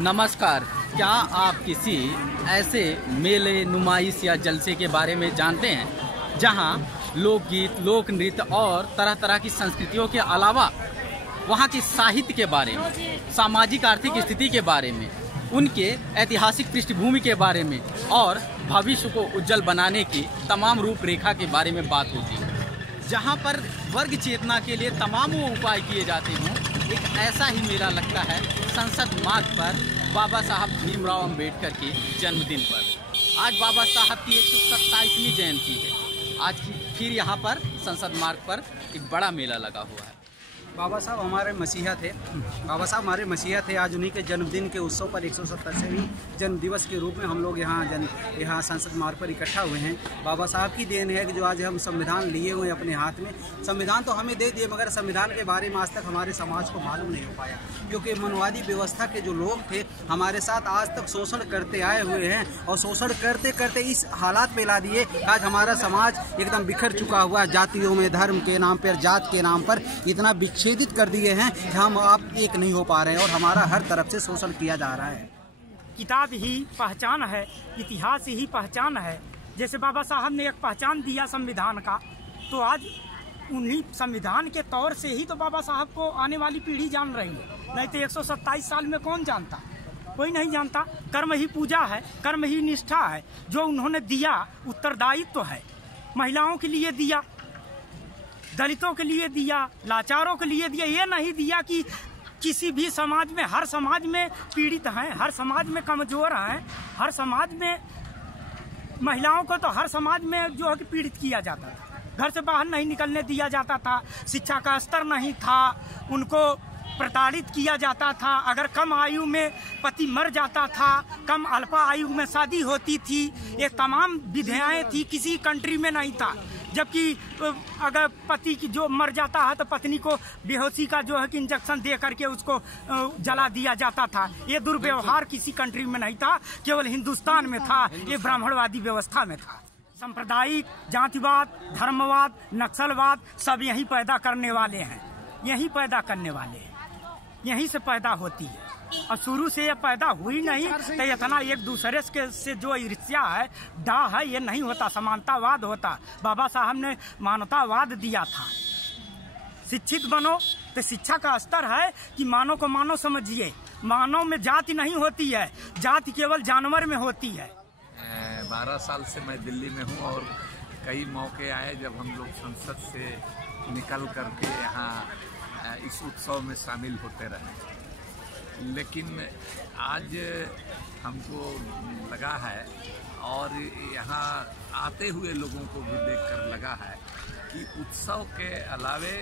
नमस्कार। क्या आप किसी ऐसे मेले, नुमाइश या जलसे के बारे में जानते हैं जहां लोकगीत, लोक नृत्य और तरह तरह की संस्कृतियों के अलावा वहां की साहित्य के बारे में, सामाजिक आर्थिक स्थिति के बारे में, उनके ऐतिहासिक पृष्ठभूमि के बारे में और भविष्य को उज्जवल बनाने की तमाम रूपरेखा के बारे में बात होती है। जहां पर वर्ग चेतना के लिए तमाम वो उपाय किए जाते हों, एक ऐसा ही मेला लगता है संसद मार्ग पर बाबा साहब भीमराव अंबेडकर के जन्मदिन पर। आज बाबा साहब की 127वीं जयंती है। आज फिर यहाँ पर संसद मार्ग पर एक बड़ा मेला लगा हुआ है। बाबा साहब हमारे मसीहा थे। बाबा साहब हमारे मसीहा थे। आज उन्हीं के जन्मदिन के उत्सव पर 170वें जन्म दिवस के रूप में हम लोग यहाँ संसद मार्ग पर इकट्ठा हुए हैं। बाबा साहब की देन है कि जो आज हम संविधान लिए हुए हैं अपने हाथ में। संविधान तो हमें दे दिए, मगर संविधान के बारे में आज तक हमारे समाज को मालूम नहीं हो पाया, क्योंकि मनवादी व्यवस्था के जो लोग थे हमारे साथ आज तक शोषण करते आए हुए हैं और शोषण करते करते इस हालात पे ला दिए। आज हमारा समाज एकदम बिखर चुका हुआ है। जातियों में, धर्म के नाम पर, जात के नाम पर इतना विच्छेदित कर दिए हैं कि हम आप एक नहीं हो पा रहे हैं और हमारा हर तरफ से शोषण किया जा रहा है। किताब ही पहचान है, इतिहास ही पहचान है। जैसे बाबा साहब ने एक पहचान दिया संविधान का, तो आज उन्हीं संविधान के तौर से ही तो बाबा साहब को आने वाली पीढ़ी जान रही है। नहीं तो 127 साल में कौन जानता? कोई नहीं जानता। कर्म ही पूजा है, कर्म ही निष्ठा है। जो उन्होंने दिया उत्तरदायित्व है। महिलाओं के लिए दिया, दलितों के लिए दिया, लाचारों के लिए दिया। ये नहीं दिया कि किसी भी समाज में, हर समाज में पीड़ित हैं, हर समाज में कमजोर हैं, हर समाज में महिलाओं को तो हर समाज में जो है कि पीड़ित किया जाता था। घर से बाहर नहीं निकलने दिया जाता था, शिक्षा का स्तर नहीं था, उनको प्रताड़ित किया जाता था। अगर कम आयु में पति मर जाता था, कम अल्पा आयु में शादी होती थी, ये तमाम विधियाएं थी, किसी कंट्री में नहीं था। जबकि अगर पति की जो मर जाता है तो पत्नी को बेहोशी का जो है कि इंजेक्शन दे करके उसको जला दिया जाता था। ये दुर्व्यवहार किसी कंट्री में नहीं था, केवल हिंदुस्तान में था। ये ब्राह्मणवादी व्यवस्था में था। सांप्रदायिक, जातिवाद, धर्मवाद, नक्सलवाद सब यही पैदा करने वाले हैं, यही पैदा करने वाले हैं, यहीं से पैदा होती है। और शुरू से ये पैदा हुई नहीं तो इतना एक दूसरे से जो ईर्ष्या है, डाह है, ये नहीं होता। समानतावाद होता। बाबा साहब ने मानवतावाद दिया था। शिक्षित बनो तो शिक्षा का स्तर है कि मानव को मानव समझिए। मानव में जाति नहीं होती है, जाति केवल जानवर में होती है। 12 साल से मैं दिल्ली में हूँ और कई मौके आए जब हम लोग संसद से निकल करके यहाँ इस उत्सव में शामिल होते रहे। लेकिन आज हमको लगा है और यहाँ आते हुए लोगों को भी देखकर लगा है कि उत्सव के अलावे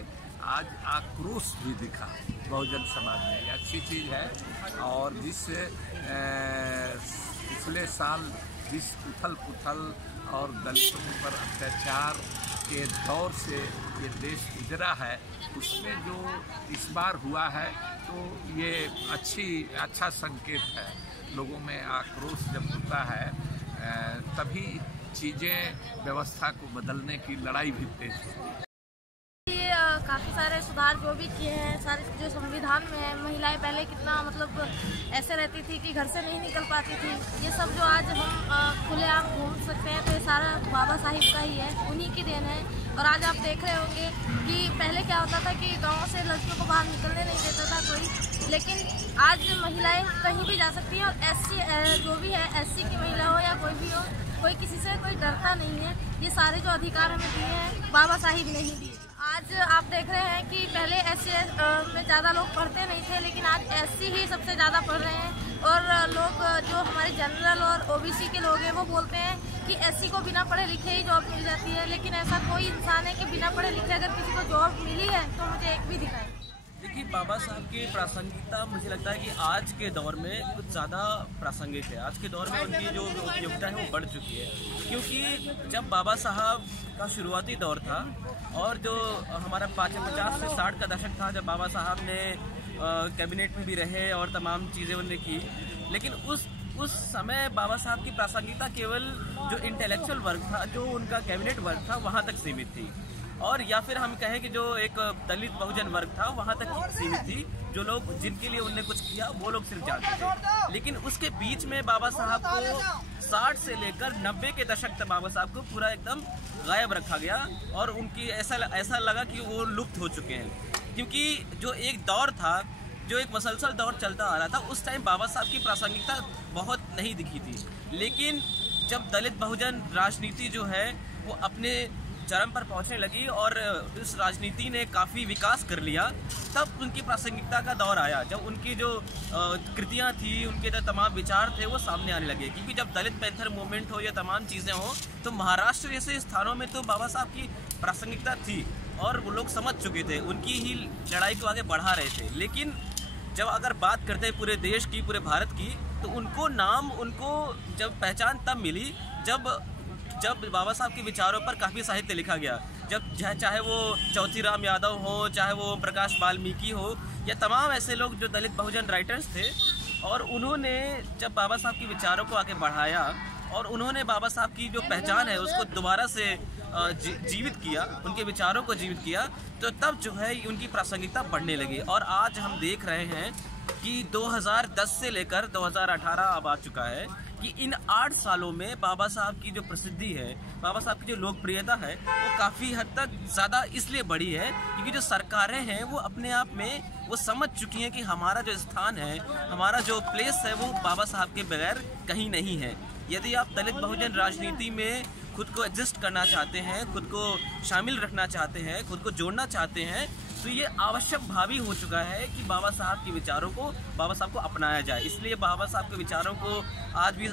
आज आक्रोश भी दिखा बहुजन समाज में। ये अच्छी चीज़ है। और जिस पिछले साल जिस उथल पुथल और दलितों पर अत्याचार के दौर से ये देश गुजरा है, उसमें जो इस बार हुआ है तो ये अच्छा संकेत है। लोगों में आक्रोश जब होता है तभी चीज़ें व्यवस्था को बदलने की लड़ाई भी तेज होती है। काफ़ी सारे सुधार जो भी किए हैं, सारे जो संविधान में है। महिलाएं पहले कितना ऐसे रहती थी कि घर से नहीं निकल पाती थी। ये सब जो आज हम खुलेआम घूम सकते हैं तो ये सारा बाबा साहिब का ही है, उन्हीं की देन है। और आज आप देख रहे होंगे कि पहले क्या होता था कि गाँव से लड़कियों को बाहर निकलने नहीं देता था कोई, लेकिन आज महिलाएं कहीं भी जा सकती हैं। और SC जो भी है, SC की महिला हो या कोई भी हो, कोई किसी से कोई डरता नहीं है। ये सारे जो अधिकार हमें दिए हैं बाबा साहिब ने ही दिए। आज आप देख रहे हैं कि पहले SC में ज़्यादा लोग पढ़ते नहीं थे, लेकिन आज SC ही सबसे ज़्यादा पढ़ रहे हैं। और लोग जो हमारे जनरल और OBC के लोग हैं वो बोलते हैं कि SC को बिना पढ़े लिखे ही जॉब मिल जाती है, लेकिन ऐसा कोई इंसान है कि बिना पढ़े लिखे अगर किसी को जॉब मिली है तो मुझे एक भी दिखाए। देखिए, बाबा साहब की प्रासंगिकता मुझे लगता है कि आज के दौर में कुछ ज़्यादा प्रासंगिक है। आज के दौर में उनकी जो उपयोगिता है वो बढ़ चुकी है, क्योंकि जब बाबा साहब का शुरुआती दौर था और जो हमारा 50 से 60 का दशक था, जब बाबा साहब ने कैबिनेट में भी रहे और तमाम चीज़ें उन्होंने की, लेकिन उस समय बाबा साहब की प्रासंगिकता केवल जो इंटेलेक्चुअल वर्ग था, जो उनका कैबिनेट वर्ग था, वहाँ तक सीमित थी। और या फिर हम कहें कि जो एक दलित बहुजन वर्ग था वहाँ तक सीमित थी, जो लोग जिनके लिए उनने कुछ किया वो लोग सिर्फ जानते थे। लेकिन उसके बीच में बाबा साहब को 60 से लेकर 90 के दशक तक बाबा साहब को पूरा एकदम गायब रखा गया और उनकी ऐसा लगा कि वो लुप्त हो चुके हैं, क्योंकि जो एक दौर था, जो एक मसलसल दौर चलता आ रहा था, उस टाइम बाबा साहब की प्रासंगिकता बहुत नहीं दिखी थी। लेकिन जब दलित बहुजन राजनीति जो है वो अपने चरम पर पहुंचने लगी और इस राजनीति ने काफ़ी विकास कर लिया, तब उनकी प्रासंगिकता का दौर आया, जब उनकी जो कृतियां थी, उनके जो तमाम विचार थे वो सामने आने लगे। क्योंकि जब दलित पैंथर मूवमेंट हो या तमाम चीज़ें हो, तो महाराष्ट्र जैसे स्थानों में तो बाबा साहब की प्रासंगिकता थी और वो लोग समझ चुके थे, उनकी ही लड़ाई को आगे बढ़ा रहे थे। लेकिन जब अगर बात करते हैं पूरे देश की, पूरे भारत की, तो उनको जब पहचान तब मिली जब बाबा साहब के विचारों पर काफ़ी साहित्य लिखा गया। जब चाहे वो चौथीराम यादव हो, चाहे वो प्रकाश वाल्मीकि हो, या तमाम ऐसे लोग जो दलित बहुजन राइटर्स थे, और उन्होंने जब बाबा साहब के विचारों को आगे बढ़ाया और उन्होंने बाबा साहब की जो पहचान है उसको दोबारा से जीवित किया, उनके विचारों को जीवित किया, तो तब जो है उनकी प्रासंगिकता बढ़ने लगी। और आज हम देख रहे हैं कि 2010 से लेकर 2018 अब आ चुका है कि इन 8 सालों में बाबा साहब की जो प्रसिद्धि है, बाबा साहब की जो लोकप्रियता है, वो काफ़ी हद तक ज़्यादा इसलिए बढ़ी है क्योंकि जो सरकारें हैं वो अपने आप में वो समझ चुकी हैं कि हमारा जो स्थान है, हमारा जो प्लेस है, वो बाबा साहब के बगैर कहीं नहीं है। यदि आप दलित बहुजन राजनीति में खुद को एडजस्ट करना चाहते हैं, खुद को शामिल रखना चाहते हैं, खुद को जोड़ना चाहते हैं, तो ये आवश्यक भावी हो चुका है कि बाबा साहब के विचारों को, बाबा साहब को अपनाया जाए। इसलिए बाबा साहब के विचारों को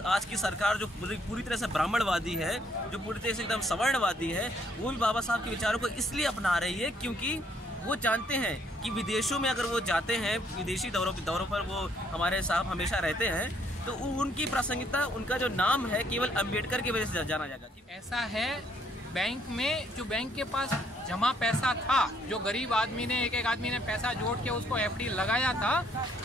आज की सरकार जो पूरी तरह से ब्राह्मणवादी है, जो पूरी तरह से एकदम सवर्णवादी है, वो भी बाबा साहब के विचारों को इसलिए अपना रही है क्योंकि वो जानते हैं कि विदेशों में अगर वो जाते हैं, विदेशी दौरों पर वो हमारे साहब हमेशा रहते हैं, तो उनकी प्रासंगिकता, उनका जो नाम है केवल अम्बेडकर की वजह से जाना जाएगा। ऐसा है, बैंक में जो बैंक के पास जमा पैसा था, जो गरीब आदमी ने एक आदमी ने पैसा जोड़ के उसको एफडी लगाया था,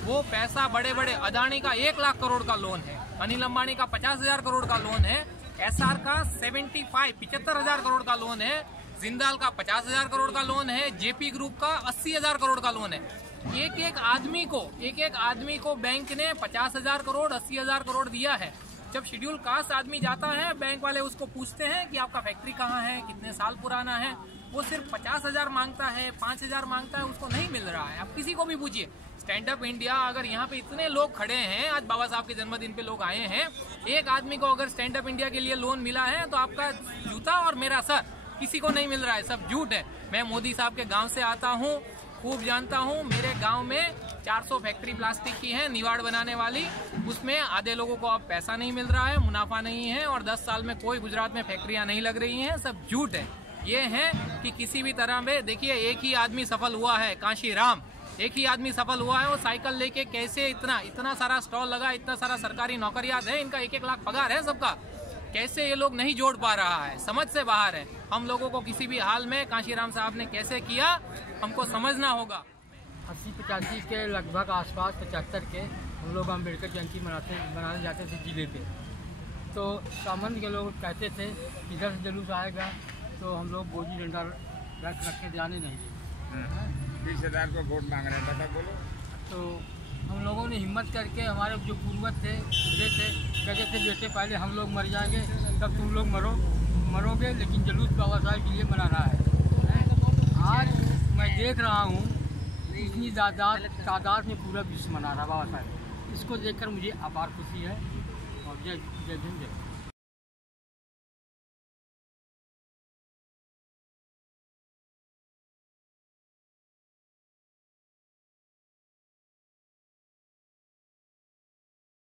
वो पैसा बड़े बड़े अदानी का 1 लाख करोड़ का लोन है, अनिल अंबानी का 50,000 करोड़ का लोन है, एसआर का 75,000 करोड़ का लोन है, जिंदाल का 50,000 करोड़ का लोन है, जेपी ग्रुप का 80,000 करोड़ का लोन है। एक एक आदमी को बैंक ने 50,000 करोड़ 80,000 करोड़ दिया है। जब शेड्यूल कास्ट आदमी जाता है, बैंक वाले उसको पूछते हैं कि आपका फैक्ट्री कहाँ है, कितने साल पुराना है, वो सिर्फ 50,000 मांगता है, 5,000 मांगता है, उसको नहीं मिल रहा है। आप किसी को भी पूछिए, स्टैंड अप इंडिया, अगर यहाँ पे इतने लोग खड़े हैं, आज बाबा साहब के जन्मदिन पे लोग आए हैं, एक आदमी को अगर स्टैंड अप इंडिया के लिए लोन मिला है तो आपका जूता और मेरा सर, किसी को नहीं मिल रहा है, सब झूठ है। मैं मोदी साहब के गाँव से आता हूँ, खूब जानता हूँ। मेरे गांव में 400 फैक्ट्री प्लास्टिक की है, निवाड़ बनाने वाली, उसमें आधे लोगों को अब पैसा नहीं मिल रहा है, मुनाफा नहीं है, और 10 साल में कोई गुजरात में फैक्ट्रियां नहीं लग रही हैं, सब झूठ है। ये है कि किसी भी तरह में, देखिए, एक ही आदमी सफल हुआ है, कांशी राम, एक ही आदमी सफल हुआ है, वो साइकिल लेके कैसे इतना सारा स्टॉल लगा, इतना सारा सरकारी नौकरियात है, इनका 1-1 लाख पगार है सबका, कैसे ये लोग नहीं जोड़ पा रहा है, समझ से बाहर है। हम लोगों को किसी भी हाल में कांशीराम साहब ने कैसे किया, हमको समझना होगा। 80-85 के लगभग आसपास, 75 के, हम लोग अम्बेडकर जयंती मनाने जाते थे जिले पे। तो सामान्य के लोग कहते थे इधर से जुलूस आएगा तो हम लोग बोझी डंडा रख के जाने नहीं देते। 20,000 को वोट मांग रहे हैं, बोलो। तो हम लोगों ने हिम्मत करके, हमारे जो पूर्वज थे, कहते थे बेटे पहले हम लोग मर जाएंगे तब तुम लोग मरोगे, लेकिन जुलूस बाबा साहब के लिए मनाना है। आज मैं देख रहा हूँ इतनी तादाद में पूरा विश्व मना रहा बाबा साहब, इसको देखकर मुझे अपार खुशी है। और जय भीम, जय।